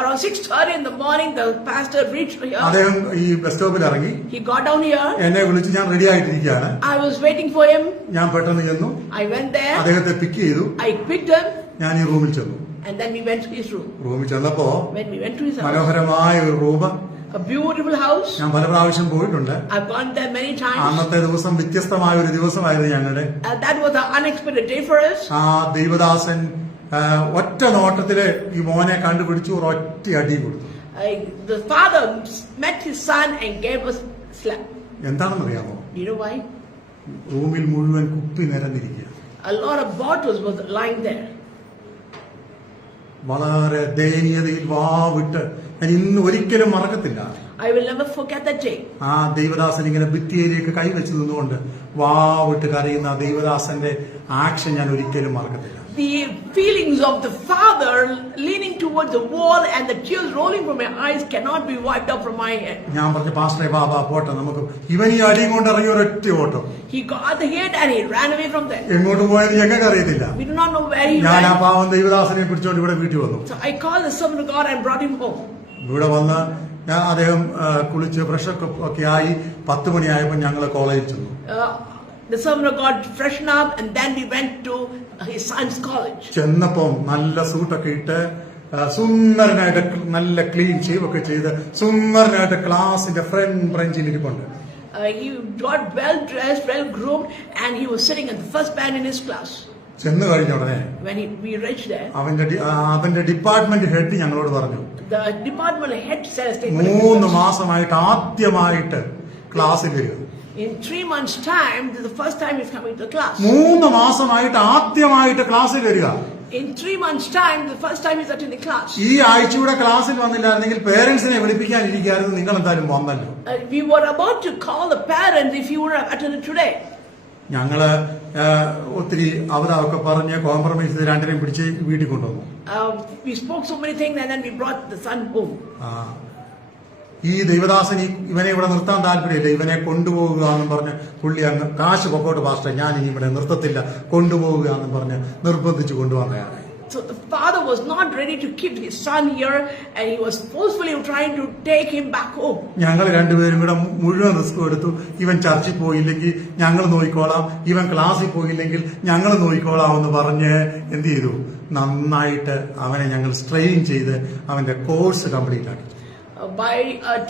Around 6:30 in the morning, the pastor reached here. അദ്ദേഹം ഈ ബസ് സ്റ്റോപ്പിൽ ഇറങ്ങി. He got down here. എന്നെ വിളിച്ച്, ഞാൻ ready ആയിട്ടിരിക്കുകയാണ്. I was waiting for him. ഞാൻ പെട്ടെന്ന് ചെന്നു. I went there. അദ്ദേഹത്തെ പിക്ക് ചെയ്തു. I picked him. ഞാൻ ഈ റൂമിൽ ചെന്നു. And then we went to his room. റൂമിൽ ചെന്നപ്പോ When we went to his house, മനോഹരമായ ഒരു റൂം, A beautiful house. ഞാൻ പല പ്രാവശ്യം പോയിട്ടുണ്ട്. I've gone there many times. അന്നത്തെ ദിവസം വ്യത്യസ്തമായ ഒരു ദിവസമായിരുന്നു ഞങ്ങളുടെ. That was an unexpected day for us. ആ ദൈവദാസൻ ഒറ്റ നോട്ടത്തില് ഈ മോനെ കണ്ടുപിടിച്ചു, ഒറ്റ അടി കൊടുത്തു. The father met his son and gave us a slap. എന്താണെന്നറിയാമോ? Do you know why? റൂമിൽ മുഴുവൻ കുപ്പി നിരന്നിരിക്കുക. A lot of bottles was lying there. വളരെ ദയനീയതയിൽ വാവിട്ട് ഞാൻ ഇന്ന് ഒരിക്കലും മറക്കത്തില്ല. I will never forget that day. ആ ദൈവദാസൻ ഇങ്ങനെ ഭിത്തിയിലേക്ക് കൈവച്ച് നിന്നുകൊണ്ട് വാവിട്ട് കരയുന്ന ആ ദൈവദാസന്റെ ആക്ഷൻ ഞാൻ ഒരിക്കലും മറക്കത്തില്ല. The feelings of the father leaning towards the wall and the tears rolling from my eyes cannot be wiped out from my head. ഞാൻ പറഞ്ഞു, പാസ്റ്ററെ ബാബാ പോട്ടെ, നമുക്ക് ഇവൻ ഈ അടിയും കൊണ്ട് ഇറങ്ങി ഒരൊറ്റ ഓട്ടം. He got the hit and he ran away from there. എങ്ങോട്ട് പോയത് ഞങ്ങൾക്ക് അറിയത്തില്ല. We do not know where he ഞാൻ ആ went. പാവം ദൈവദാസനെ പിടിച്ചോണ്ട് ഇവിടെ വീട്ടിൽ വന്നു. So I called the servant of God and brought him home. ഇവിടെ വന്ന് അദ്ദേഹം കുളിച്ച് ഫ്രഷ് ഒക്കെ ആയി 10 മണിയായപ്പോൾ ഞങ്ങൾ കോളേജിൽ ചെന്നു. The servant of God freshened up and then we went to his son's college. ചെന്നപ്പം നല്ല സൂട്ടൊക്കെ ഇട്ട് സുന്ദരനായിട്ട് നല്ല ക്ലീൻ ഷേവ് ഒക്കെ ചെയ്ത് സുന്ദരനായിട്ട് ക്ലാസിന്റെ ഫ്രണ്ട് ബെഞ്ചിൽ ഇരിപ്പുണ്ട്. He got well dressed, well groomed, and he was sitting at the first bench in his class. ചെന്ന് കഴിഞ്ഞ ഉടനെ When we reached there, അവന്റെ ഡിപ്പാർട്ട്മെന്റ് ഹെഡ് ഞങ്ങളോട് പറഞ്ഞു, the department head said a statement. 3 മാസമായിട്ട് ആദ്യമായിട്ട് ക്ലാസ്സിൽ വരിക. In 3 months' time, this is the first time he's coming to class. 3 മാസമായിട്ട് ആദ്യമായിട്ട് ക്ലാസ്സിൽ വരിക. In 3 months' time, the first time he's attending class. ഈ ആഴ്ചയുടെ ക്ലാസ്സിൽ വന്നില്ലായിരുന്നെങ്കിൽ പേരൻസിനെ വിളിപ്പിക്കാനിരിക്കായിരുന്നു, നിങ്ങൾ എന്തായാലും വന്നല്ലോ. We were about to call the parents if you would have attended today. ഞങ്ങള് ഒത്തിരി അവരൊക്കെ പറഞ്ഞ് കോംപ്രമൈസ് ചെയ്ത് രണ്ടിനെയും പിടിച്ച് വീട്ടിൽ കൊണ്ടുവന്നു. We spoke so many things and then we brought the son home. ഈ ദൈവദാസൻ ഇവനെ ഇവിടെ നിർത്താൻ താല്പര്യമില്ല, ഇവനെ കൊണ്ടുപോകുക എന്നും പറഞ്ഞ് പുള്ളി അങ്ങ് കാശ് പൊക്കോട്ട് പാസ്റ്റർ, ഞാൻ ഇനി ഇവിടെ നിർത്തത്തില്ല, കൊണ്ടുപോകുക എന്നും പറഞ്ഞ് നിർബന്ധിച്ച് കൊണ്ടുവന്നതാണ്. So the father was not ready to keep his son here and he was forcefully trying to take him back home. ഞങ്ങൾ രണ്ടുപേരും കൂടെ മുഴുവൻ റിസ്ക് എടുത്തു. ഇവൻ ചർച്ചിൽ പോയില്ലെങ്കിൽ ഞങ്ങൾ നോക്കിക്കോളാം, ഇവൻ ക്ലാസ്സിൽ പോയില്ലെങ്കിൽ ഞങ്ങൾ നോക്കിക്കോളാം എന്ന് പറഞ്ഞ് എന്ത് ചെയ്തു, നന്നായിട്ട് അവനെ ഞങ്ങൾ സ്ട്രെയിൻ ചെയ്ത് അവന്റെ കോഴ്സ് കംപ്ലീറ്റ് ആക്കി. By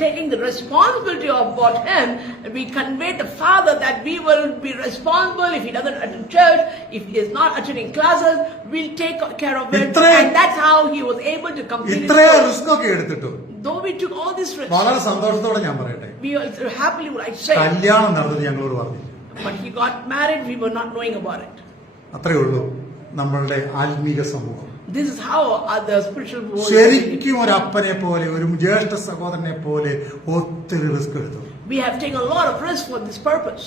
taking the responsibility about him, we conveyed the father that we will be responsible if he doesn't attend church, if he is not attending classes, we'll take care of it. And that's how he was able to complete his course. Risk ഒക്കെ എടുത്തിട്ടു. Though we took all this risk, വളരെ സന്തോഷത്തോടെ ഞാൻ പറയട്ടെ, we also happily would I say, കല്യാണം നടന്നത് ഞങ്ങളോട് പറഞ്ഞു. but he got married, we were not knowing about it. അത്രേ ഉള്ളൂ നമ്മളുടെ ആത്മീക സമൂഹം. This is how the spiritual world. ശരിക്കും ഒരു അപ്പനെ പോലെ, ഒരു ജ്യേഷ്ഠ സഹോദരനെ പോലെ ഒത്തിരി റിസ്ക് എടുത്തു. We have taken a lot of risk for this purpose.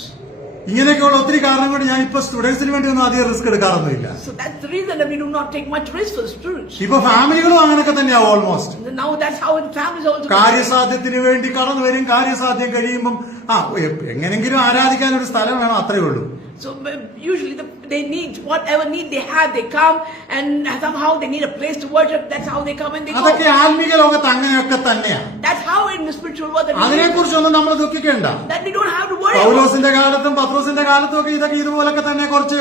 ഇങ്ങനെയൊക്കെയുള്ള ഒത്തിരി കാരണം കൊണ്ട് ഞാൻ ഇപ്പൊ സ്റ്റുഡൻസിന് വേണ്ടി ഒന്നും അധികം risk എടുക്കാറൊന്നുമില്ല. So that's the reason that we do not take much risk for the students. ഇപ്പൊ ഫാമിലികളും അങ്ങനെയൊക്കെ തന്നെയാവും almost. Now that's how in families also. കാര്യസാധ്യത്തിന് വേണ്ടി കടന്നു വരും, കാര്യസാധ്യം കഴിയുമ്പം എങ്ങനെങ്കിലും ആരാധിക്കാൻ ഒരു സ്ഥലം വേണം, അത്രേ ഉള്ളൂ. So usually they need whatever need they have, they come and somehow they need a place to worship. That's how they come and they go. അതൊക്കെ ആത്മീക ലോകത്ത് അങ്ങനെയൊക്കെ തന്നെയാണ്. That's how in the spiritual world. അതിനെ കുറിച്ചൊന്നും നമ്മൾ ദുഃഖിക്കേണ്ട. That we don't have to worry. പൗലോസിന്റെ കാലത്തും പത്രോസിന്റെ കാലത്തും ഒക്കെ ഇതൊക്കെ ഇതുപോലൊക്കെ തന്നെ കുറച്ച്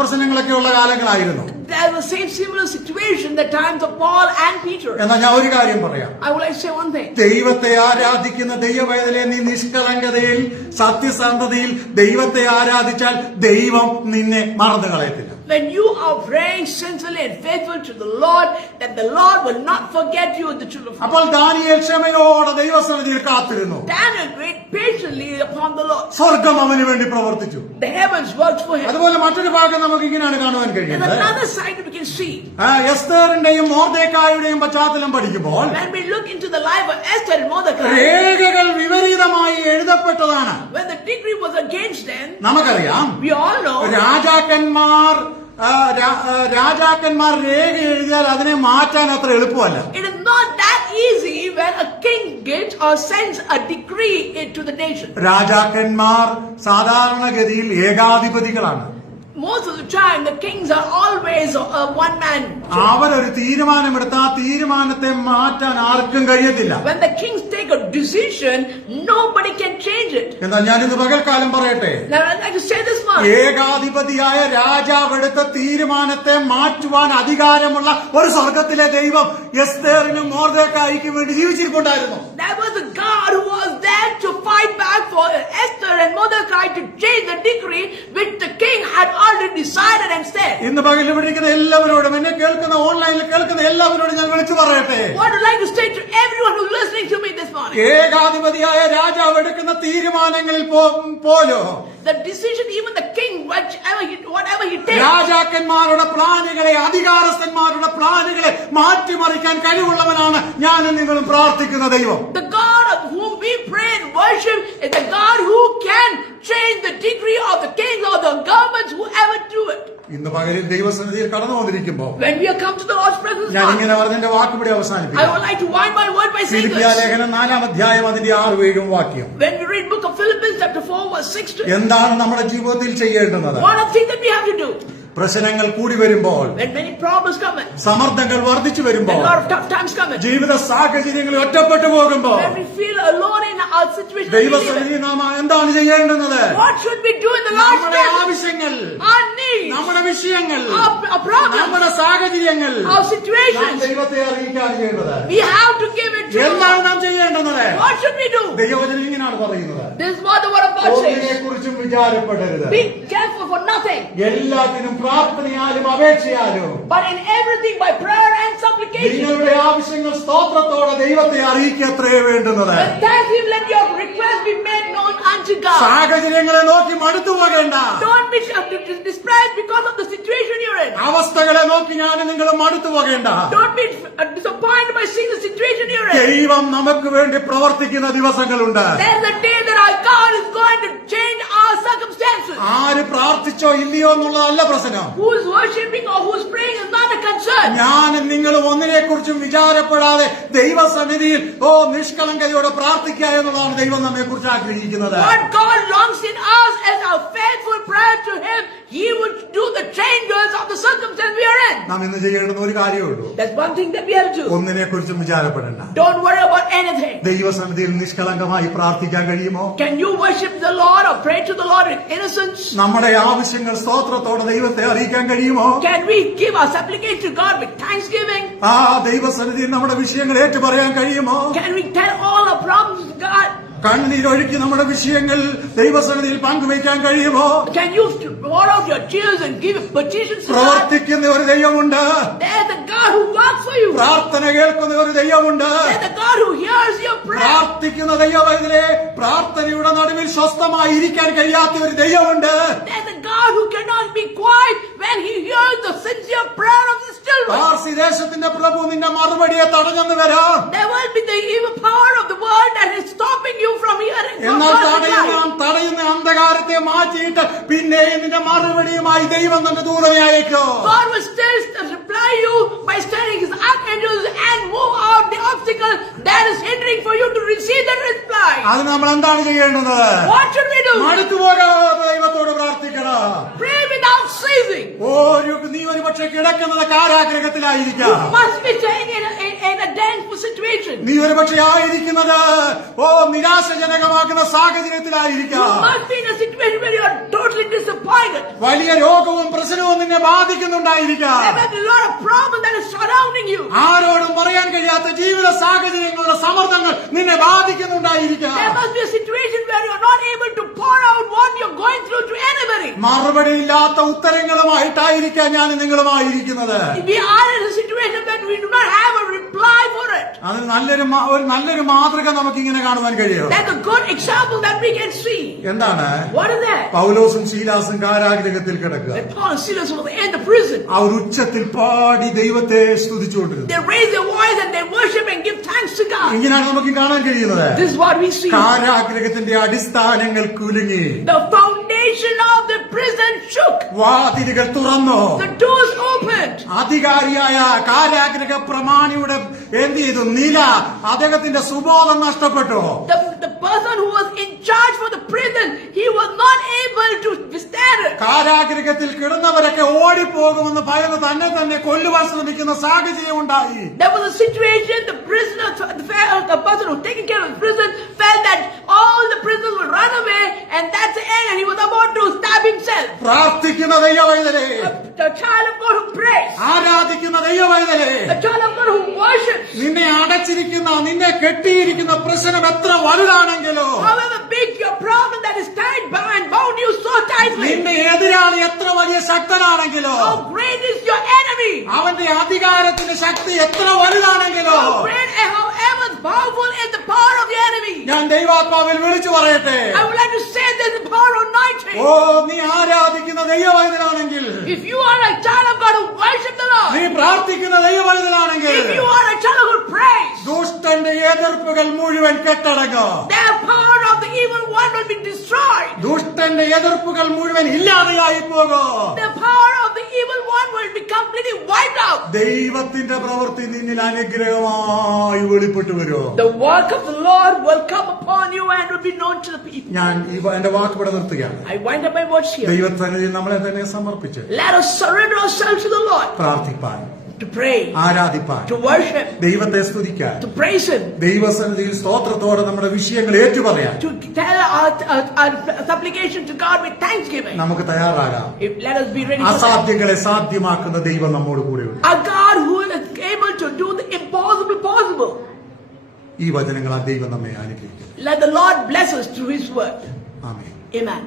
പ്രശ്നങ്ങളൊക്കെ ഉള്ള കാലങ്ങളായിരുന്നു. There's the same similar situation the times of Paul and Peter. എന്നാൽ ഞാൻ ഒരു കാര്യം പറയാം. I would like to say one thing. ദൈവത്തെ ആരാധിക്കുന്ന ദൈവവേദനയെ നീ നിഷ്കളങ്കതയിൽ സത്യസന്ധതയിൽ ദൈവത്തെ ആരാധിച്ചാൽ ദൈവം നിന്നെ മറന്നു കളയത്തില്ല. When you are praying sincerely and faithful to the Lord, that the Lord will not forget you, the children of God. അപ്പോൾ ദാനിയേൽ ക്ഷമയോടെ ദൈവസന്നിധിയിൽ കാത്തിരുന്നു. Daniel wait patiently upon the Lord. സ്വർഗം അവന് വേണ്ടി പ്രവർത്തിച്ചു. The heavens worked for him. അതുപോലെ മറ്റൊരു ഭാഗം നമുക്ക് ഇങ്ങനെയാണ് കാണുവാൻ There's കഴിയുന്നത്. another side we can see. എസ്തേറിന്റെയും മൊർദെഖായിയുടെയും പശ്ചാത്തലം പഠിക്കുമ്പോൾ When we look into the life of Esther and Mordecai, രേഖകൾ വിപരീതമായി എഴുതപ്പെട്ടതാണ്. when the decree was against them, നമുക്കറിയാം, we all know രാജാക്കന്മാർ രേഖ എഴുതിയാൽ അതിനെ മാറ്റാൻ അത്ര എളുപ്പമല്ല. it is not that easy when a king gives or sends a decree to the nation. രാജാക്കന്മാർ സാധാരണഗതിയിൽ ഏകാധിപതികളാണ്. most of the time the kings are always one man. അവരൊരു തീരുമാനമെടുത്ത ആ തീരുമാനത്തെ മാറ്റാൻ ആർക്കും കഴിയത്തില്ല. When the kings take a decision, nobody can change it. എന്നാൽ ഞാൻ ഇന്ന് പകൽക്കാലം പറയട്ടെ, Now I'd like to say this much. ഏകാധിപതിയായ രാജാവ് എടുത്ത തീരുമാനത്തെ മാറ്റുവാൻ അധികാരമുള്ള ഒരു സ്വർഗത്തിലെ ദൈവം എസ്തേറിനും മൊർദെഖായിക്കും വേണ്ടി ജീവിച്ചിരിപ്പുണ്ടായിരുന്നു. There was a God who was there to fight back for Esther and Mordecai to change the decree which the king had already decided and said. ഇന്ന് പകൽ ഇവിടെ ഇരിക്കുന്ന എല്ലാവരോടും, എന്നെ കേൾക്കുന്ന ഓൺലൈനിൽ കേൾക്കുന്ന എല്ലാവരോടും ഞാൻ വിളിച്ചു പറയട്ടെ, What I'd like to say to everyone who's listening to me this morning. ഏകാധിപതിയായ രാജാവ് എടുക്കുന്ന തീരുമാനങ്ങളിൽ പോലും The decision, even the king, whatever he takes. രാജാക്കന്മാരുടെ പ്ലാനുകളെ, അധികാരസ്ഥന്മാരുടെ പ്ലാനുകളെ മാറ്റിമറിക്കാൻ കഴിവുള്ളവനാണ് ഞാനും നിങ്ങളും പ്രാർത്ഥിക്കുന്ന ദൈവം. The God of whom we pray and worship is the God who can change the decree of the kings or the governments, whoever do it. ഇന്ന് പകലിൽ ദൈവസന്നിധിയിൽ കടന്നു വന്നിരിക്കുമ്പോ When we have come to the Lord's presence, ഞാൻ ഇങ്ങനെ പറഞ്ഞെന്റെ വാക്കുപടി I അവസാനിപ്പിക്കും. would like to wind my word by saying ഫിലിപ്പിയ this. ലേഖനം 4-ാം അധ്യായം അതിന്റെ 6-7 വാക്യം. When we read book of Philippians chapter 4 verse 6 to 8, എന്താണ് നമ്മുടെ ജീവിതത്തിൽ ചെയ്യേണ്ടുന്നത്? one of the things that we have to do പ്രശ്നങ്ങൾ കൂടി വരുമ്പോൾ, when many problems come in, സമ്മർദ്ദങ്ങൾ വർദ്ധിച്ചു when വരുമ്പോൾ, a lot of tough times come in, ജീവിത സാഹചര്യങ്ങളിൽ ഒറ്റപ്പെട്ടു പോകുമ്പോൾ, when we feel alone in our situation, ദൈവസന്നിധിയിൽ നാം എന്താണ് ചെയ്യേണ്ടുന്നത്? what should we do in the Lord's നമ്മുടെ presence? ആവശ്യങ്ങൾ, Our needs, നമ്മുടെ വിഷയങ്ങൾ, our problems, നമ്മുടെ സാഹചര്യങ്ങൾ our നാം situations, ദൈവത്തെ അറിയിക്കാൻ ചെയ്യേണ്ടത്. we have to give it to എന്താണ് God. നാം ചെയ്യേണ്ടുന്നത്? What should we do? ദൈവവചനം ഇങ്ങനെയാണ് പറയുന്നത്, This is what the word of God ഒന്നിനെ says. കുറിച്ചും വിചാരപ്പെടരുത്, Be careful for nothing, എല്ലാത്തിനും പ്രാർത്ഥനയാലും അപേക്ഷയാലും but in everything by prayer and supplication. നിങ്ങളുടെ ആവശ്യങ്ങൾ സ്തോത്രത്തോടെ ദൈവത്തെ അറിയിക്കത്രേ വേണ്ടുന്നത്. With thanksgiving let your request be made known unto God. സാഹചര്യങ്ങളെ നോക്കി മടുത്തു പോകേണ്ട, Don't be distressed because of the situation you're in. അവസ്ഥകളെ നോക്കി ഞാനും നിങ്ങളും മടുത്തു പോകേണ്ട. Don't be disappointed by seeing the situation you're in. ദൈവം നമുക്ക് വേണ്ടി പ്രവർത്തിക്കുന്ന ദിവസങ്ങളുണ്ട്. There's a day that our God is going to change our circumstances. ആര് പ്രാർത്ഥിച്ചോ ഇല്ലയോ എന്നുള്ളതല്ല പ്രശ്നം. Who's worshipping or who's praying is not a concern. ഞാനും നിങ്ങളും ഒന്നിനെ കുറിച്ചും വിചാരപ്പെടാതെ ദൈവസന്നിധിയിൽ നിഷ്കളങ്കതയോടെ പ്രാർത്ഥിക്കുക എന്നുള്ളതാണ് ദൈവം നമ്മെ കുറിച്ച് ആഗ്രഹിക്കുന്നത്. What God longs in us as our faithful prayer to Him, He would do the changes of the circumstance we are in. നാം ഇന്ന് ചെയ്യേണ്ടുന്ന ഒരു കാര്യമേ ഉള്ളൂ, That's one thing that we have to do. ഒന്നിനെ കുറിച്ചും വിചാരപ്പെടേണ്ട. Don't worry about anything. ദൈവസന്നിധിയിൽ നിഷ്കളങ്കമായി പ്രാർത്ഥിക്കാൻ കഴിയുമോ? Can you worship the Lord or pray to the Lord in innocence? നമ്മുടെ ആവശ്യങ്ങൾ സ്തോത്രത്തോടെ ദൈവത്തെ അറിയിക്കാൻ കഴിയുമോ? Can we give our supplication to God with thanksgiving? ആ ദൈവസന്നിധിയിൽ നമ്മുടെ വിഷയങ്ങൾ ഏറ്റു പറയാൻ കഴിയുമോ? Can we tell all our problems to God? കണ്ണീരൊഴുക്കി നമ്മുടെ വിഷയങ്ങൾ ദൈവസന്നിധിയിൽ പങ്കുവയ്ക്കാൻ കഴിയുമോ? Can you pour out your tears and give petitions to God? പ്രവർത്തിക്കുന്ന ഒരു ദൈവമുണ്ട്. There's a God who works for you. പ്രാർത്ഥന കേൾക്കുന്ന ഒരു ദൈവമുണ്ട്. There's a God who hears your prayer. പ്രാർത്ഥിക്കുന്ന ദൈവത്തിലെ പ്രാർത്ഥനയുടെ നടുവിൽ സ്വസ്ഥമായി ഇരിക്കാൻ കഴിയാത്ത ഒരു ദൈവമുണ്ട്. There's a God who cannot be quiet when He hears the sincere prayer of His children. Parsi ദേശത്തിന്റെ പ്രഭു നിന്റെ മറുപടിയെ തടഞ്ഞെന്ന് വരാം. There will be the evil power of the world that is stopping you from hearing from എന്നാൽ God's reply. തടയുന്ന അന്ധകാരത്തെ മാറ്റിയിട്ട് പിന്നെയും നിന്റെ മറുപടിയുമായി ദൈവം തന്റെ ദൂതനെ അയക്കോ. God will still reply you by sending His archangels and move out the obstacle that is hindering for you to receive the reply. അത് നമ്മൾ എന്താണ് ചെയ്യേണ്ടത്? What should we do? മടുത്തു പോകാതെ ദൈവത്തോട് പ്രാർത്ഥിക്കണം. Pray without ceasing. നീ ഒരു പക്ഷെ കിടക്കുന്നത് കാരാഗ്രഹത്തിലായിരിക്കാം. You must be staying in a dense situation. നീ ഒരു പക്ഷെ ആയിരിക്കുന്നത് നിരാശജനകമാക്കുന്ന സാഹചര്യത്തിലായിരിക്കാം. You must be in a situation where you are totally disappointed. വലിയ രോഗവും പ്രശ്നവും നിന്നെ ബാധിക്കുന്നുണ്ടായിരിക്കാം. There may be a lot of problems that is surrounding you. ആരോടും പറയാൻ കഴിയാത്ത ജീവിത സാഹചര്യങ്ങളുടെ സമ്മർദ്ദങ്ങൾ നിന്നെ ബാധിക്കുന്നുണ്ടായിരിക്കാം. There must be a situation where you are not able to pour out what you are going through to anybody. മറുപടിയില്ലാത്ത ഉത്തരങ്ങളുമായിട്ടായിരിക്കാം ഞാൻ നിങ്ങളുമായിരിക്കുന്നത്. We are in a situation that we do not have a reply for it. അതിന് നല്ലൊരു മാതൃക നമുക്ക് ഇങ്ങനെ കാണുവാൻ കഴിയും. That's a good example that we can see. എന്താണ്? What is that? പൗലോസും ശീലാസും കാരാഗ്രഹത്തിൽ കിടക്കുക. That Paul and Silas were in the prison. അവർ ഉച്ചത്തിൽ പാടി ദൈവത്തെ സ്തുതിച്ചുകൊണ്ടിരുന്നു. They raise their voice and they worship and give thanks to God. ഇങ്ങനെയാണ് നമുക്ക് കാണാൻ കഴിയുന്നത്. This is what we see. കാരാഗ്രഹത്തിന്റെ അടിസ്ഥാനങ്ങൾ കുലുങ്ങി. The foundation of the prison shook. വാതിലുകൾ തുറന്നു. The doors opened. അധികാരിയായ കാരാഗ്രഹ പ്രമാണിയുടെ എന്ത് ചെയ്തു? നില അദ്ദേഹത്തിന്റെ സുബോധം നഷ്ടപ്പെട്ടു. The person who was in charge for the prison, he was not able to withstand it. കാരാഗൃഹത്തിൽ കിടന്നവരൊക്കെ ഓടിപ്പോകുമെന്ന് ഭയന്ന് തന്നെ കൊല്ലുവാൻ ശ്രമിക്കുന്ന സാഹചര്യം ഉണ്ടായി. There was a situation, the prisoner, the person who was taking care of the prison felt that all the prisoners will run away, and that's the end, and he was about to stab himself. പ്രാർത്ഥിക്കുന്ന ദൈവവൈതലേ, The child of God who prays, ആരാധിക്കുന്ന ദൈവവൈതലേ, the child of God who worships, നിന്നെ അടച്ചിരിക്കുന്ന നിന്നെ കെട്ടിയിരിക്കുന്ന പ്രശ്നം എത്ര വലുതാണെങ്കിലോ, however big your problem that is tied and bound you so tightly, നിന്റെ എതിരാളി എത്ര വലിയ ശക്തനാണെങ്കിലോ, how great is your enemy, അവന്റെ അധികാരത്തിന്റെ ശക്തി എത്ര വലുതാണെങ്കിലോ, how great and however powerful is the power of the enemy. ഞാൻ ദൈവാത്മാവിൽ വിളിച്ചു പറയട്ടെ, I would like to say there's the power of anointing. ഓ നീ ആരാധിക്കുന്ന ദൈവവൈതലാണെങ്കിൽ, If you are a child of God who worship the Lord, നീ പ്രാർത്ഥിക്കുന്ന ദൈവവൈതലാണെങ്കിൽ, if you are a child who prays, ദുഷ്ടന്റെ എതിർപ്പുകൾ മുഴുവൻ കെട്ടടങ്ങും. the power of the evil one will be destroyed. ദുഷ്ടന്റെ എതിർപ്പുകൾ മുഴുവൻ ഇല്ലാതെയായി പോകും. The power of the evil one will be completely wiped out. ദൈവത്തിന്റെ പ്രവൃത്തി നിന്നിൽ അനുഗ്രഹമായി വെളിപ്പെട്ടു വരും. The work of the Lord will come upon you and will be known to the people. ഞാൻ എന്റെ വാക്ക് ഇവിടെ നിർത്തുകയാണ്. I wind up my words here. ദൈവസന്നിധിയിൽ നമ്മളെ തന്നെ സമർപ്പിച്ച് Let us surrender ourselves to the Lord, പ്രാർത്ഥിപ്പാൻ, to pray, ആരാധിപ്പാൻ, to worship, ദൈവത്തെ സ്തുതിക്കാൻ, to praise Him, ദൈവസന്നിധിയിൽ സ്തോത്രത്തോടെ നമ്മുടെ വിഷയങ്ങൾ ഏറ്റുപറയാൻ to tell our supplication to God with thanksgiving. നമുക്ക് തയ്യാറാകാം. Let us be ready for that. അസാധ്യങ്ങളെ സാധ്യമാക്കുന്ന ദൈവം നമ്മോട് കൂടെയുണ്ട്. A God who is able to do the impossible possible. ഈ വചനങ്ങൾ ആ ദൈവം നമ്മെ അനുഗ്രഹിക്കും. Let the Lord bless us through His word. Amen. Amen.